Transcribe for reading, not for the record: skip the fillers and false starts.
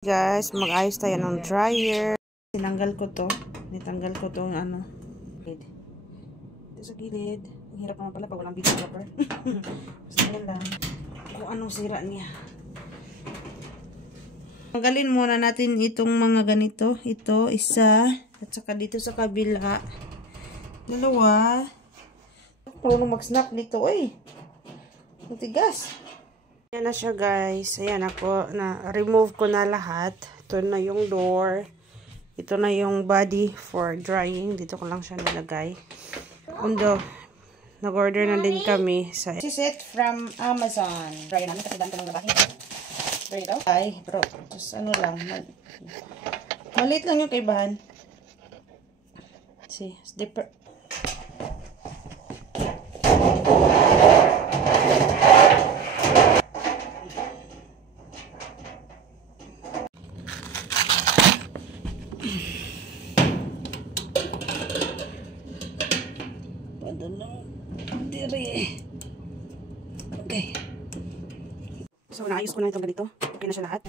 Guys, mag-ayos tayo ng dryer. Tinanggal ko to. Nitanggal ko to ano. Ito sa gilid. Ang hirap naman pala pag walang video cover. So, yan lang. Kung anong sira niya. Tanggalin muna natin itong mga ganito. Ito, isa. At saka dito sa kabila. Dalawa. Parang mag-snap nito. Uy! Matigas. Ayan na siya guys. Ayan ako. Na-remove ko na lahat. Ito na yung door. Ito na yung body for drying. Dito ko lang siya nilagay. Undo. Nag-order na din kami. This is it from Amazon. Dryer namin. Katiban ko ng labahin. There you go. Ay bro. Just ano lang. Maliit lang yung kaibahan. See. It's different. Okay. So, naayos ko na itong ganito. Okay na siya lahat.